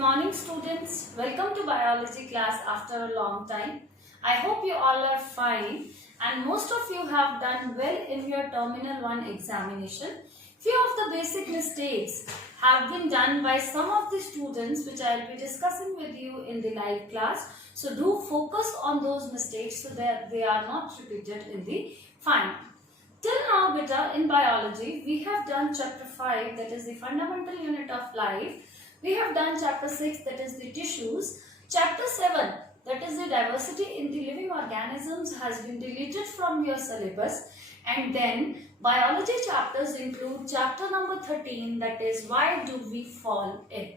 morning students, welcome to biology class after a long time. I hope you all are fine and most of you have done well in your terminal 1 examination. Few of the basic mistakes have been done by some of the students which I will be discussing with you in the live class. So do focus on those mistakes so that they are not repeated in the final. Till now beta, in biology we have done chapter 5, that is the fundamental unit of life. We have done chapter 6, that is the tissues. Chapter 7, that is the diversity in the living organisms, has been deleted from your syllabus. And then biology chapters include chapter number 13, that is why do we fall in.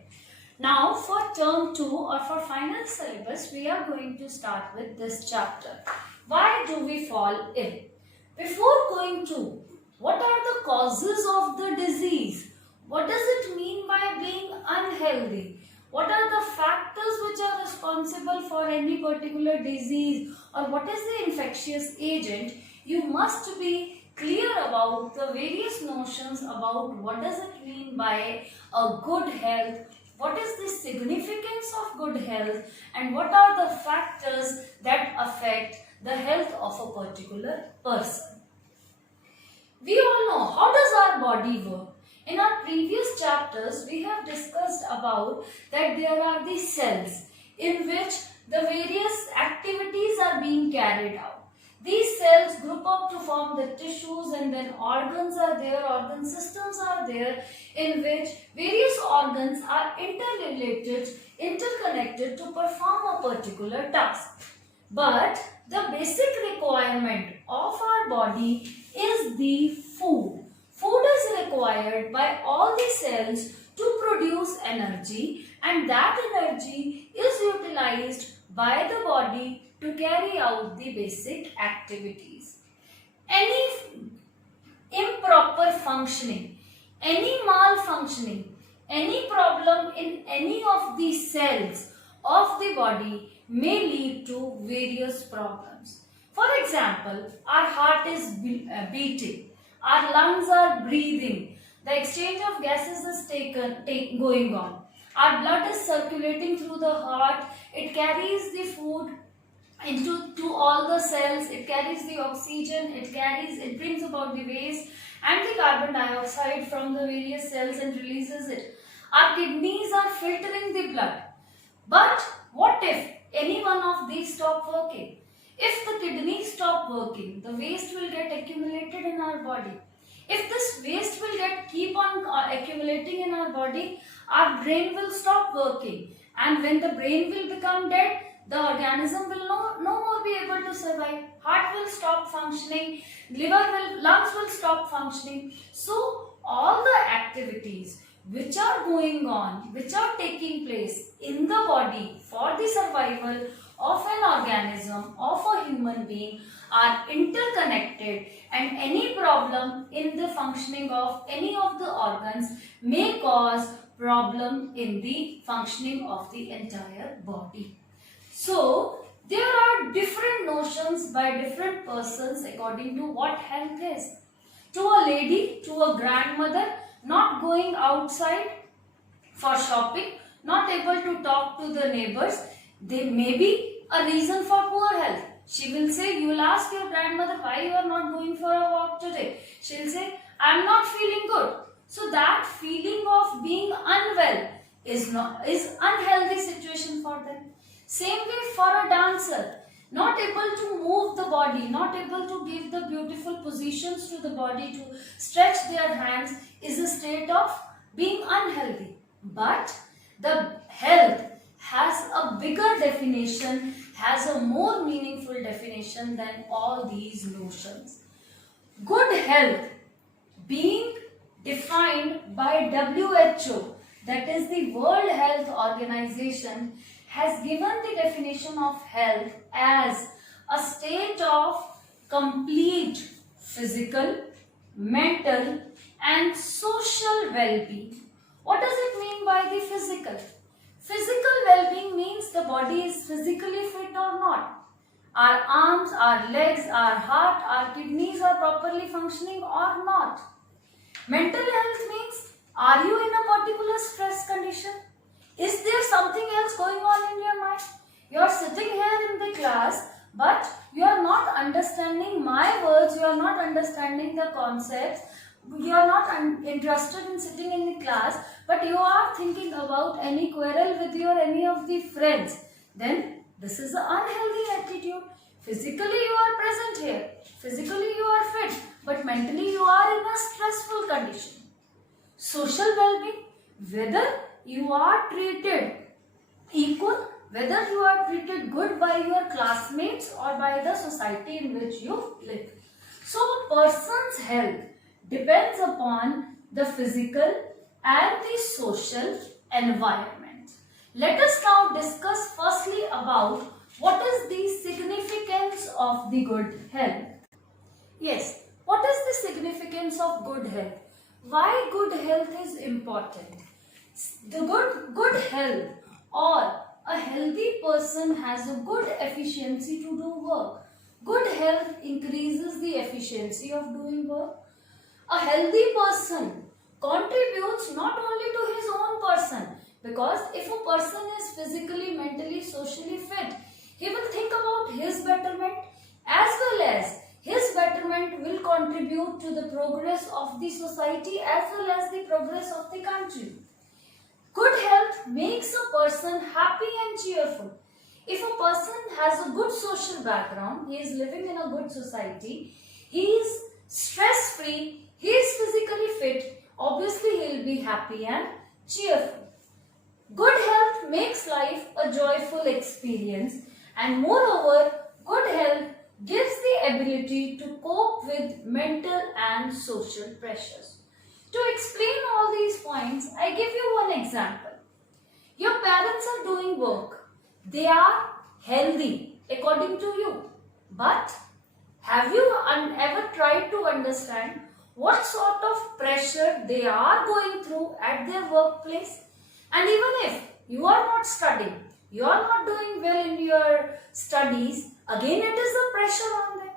Now for term 2 or for final syllabus, we are going to start with this chapter. Why do we fall in? Before going to, what are the causes of the disease? What does it mean by being unhealthy? What are the factors which are responsible for any particular disease, or what is the infectious agent? You must be clear about the various notions about what does it mean by a good health, what is the significance of good health, and what are the factors that affect the health of a particular person. We all know how does our body work. In our previous chapters, we have discussed about that there are the cells in which the various activities are being carried out. These cells group up to form the tissues, and then organs are there, organ systems are there, in which various organs are interrelated, interconnected to perform a particular task. But the basic requirement of our body is the food. Food is required by all the cells to produce energy, and that energy is utilized by the body to carry out the basic activities. Any improper functioning, any malfunctioning, any problem in any of the cells of the body may lead to various problems. For example, our heart is beating, our lungs are breathing, the exchange of gases is going on, our blood is circulating through the heart, it carries the food into all the cells, it carries the oxygen, it brings about the waste and the carbon dioxide from the various cells and releases it. Our kidneys are filtering the blood. But what if any one of these stop working? If the kidneys stop working, the waste will get accumulated in our body. If this waste will keep on accumulating in our body, our brain will stop working. And when the brain will become dead, the organism will no more be able to survive. Heart will stop functioning, lungs will stop functioning. So all the activities which are going on, which are taking place in the body for the survival of an organism, of a human being, are interconnected, and any problem in the functioning of any of the organs may cause problem in the functioning of the entire body. So there are different notions by different persons according to what health is. To a lady, to a grandmother, not going outside for shopping, not able to talk to the neighbors, they may be a reason for poor health. She will say, you will ask your grandmother why you are not going for a walk today. She will say, I am not feeling good. So that feeling of being unwell is unhealthy situation for them. Same way for a dancer, not able to move the body, not able to give the beautiful positions to the body, to stretch their hands, is a state of being unhealthy. But the health has a bigger definition, has a more meaningful definition than all these notions. Good health being defined by WHO, that is the World Health Organization, has given the definition of health as a state of complete physical, mental and social well-being. What does it mean by the physical? Physical well-being means the body is physically fit or not. Our arms, our legs, our heart, our kidneys are properly functioning or not. Mental health means, are you in a particular stress condition? Is there You are sitting here in the class, but you are not understanding my words, you are not understanding the concepts, you are not interested in sitting in the class, but you are thinking about any quarrel with your any of the friends. Then this is an unhealthy attitude. Physically you are present here, physically you are fit, but mentally you are in a stressful condition. Social well-being, whether you are treated equal, whether you are treated good by your classmates or by the society in which you live. So a person's health depends upon the physical and the social environment. Let us now discuss firstly about what is the significance of the good health. Yes, what is the significance of good health? Why good health is important? The good health or a healthy person has a good efficiency to do work. Good health increases the efficiency of doing work. A healthy person contributes not only to his own person, because if a person is physically, mentally, socially fit, he will think about his betterment, as well as his betterment will contribute to the progress of the society as well as the progress of the country. Good health makes a person happy and cheerful. If a person has a good social background, he is living in a good society, he is stress-free, he is physically fit, obviously he will be happy and cheerful. Good health makes life a joyful experience, and moreover, good health gives the ability to cope with mental and social pressures. To explain all these points, I give you one example. Your parents are doing work. They are healthy according to you. But have you ever tried to understand what sort of pressure they are going through at their workplace? And even if you are not studying, you are not doing well in your studies, again it is a pressure on them.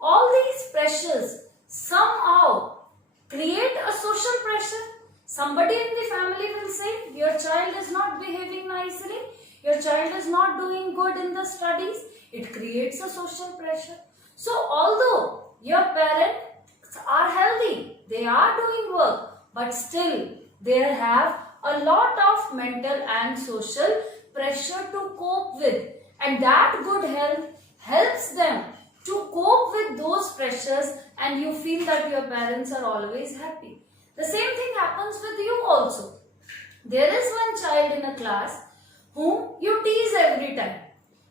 All these pressures somehow create a social pressure. Somebody in the family will say, your child is not behaving nicely, your child is not doing good in the studies. It creates a social pressure. So although your parents are healthy, they are doing work, but still they have a lot of mental and social pressure to cope with, and that good health helps them to cope with those pressures, and you feel that your parents are always happy. The same thing happens with you also. There is one child in a class whom you tease every time.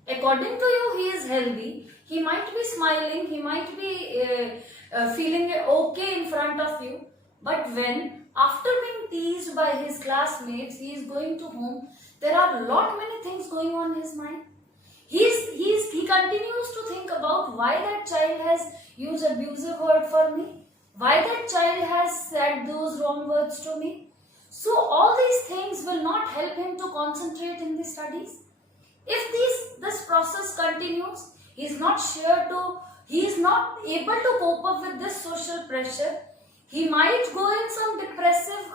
According to you, he is healthy, he might be smiling, he might be feeling okay in front of you, but when after being teased by his classmates, he is going to home, there are many things going on in his mind. He continues to think about why that child has used abusive word for me, why that child has said those wrong words to me. So all these things will not help him to concentrate in the studies. If this process continues, he is not able to cope up with this social pressure. He might go in some depressive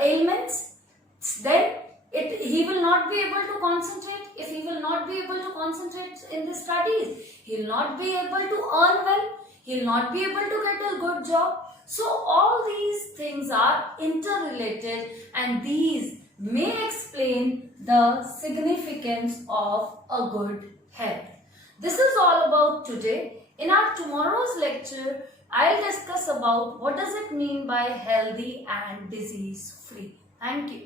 ailments. Then he will not be able to concentrate. If he will not be able to concentrate in the studies, he will not be able to earn well. He will not be able to get a good job. So all these things are interrelated, and these may explain the significance of a good health. This is all about today. In our tomorrow's lecture, I'll discuss about what does it mean by healthy and disease free. Thank you.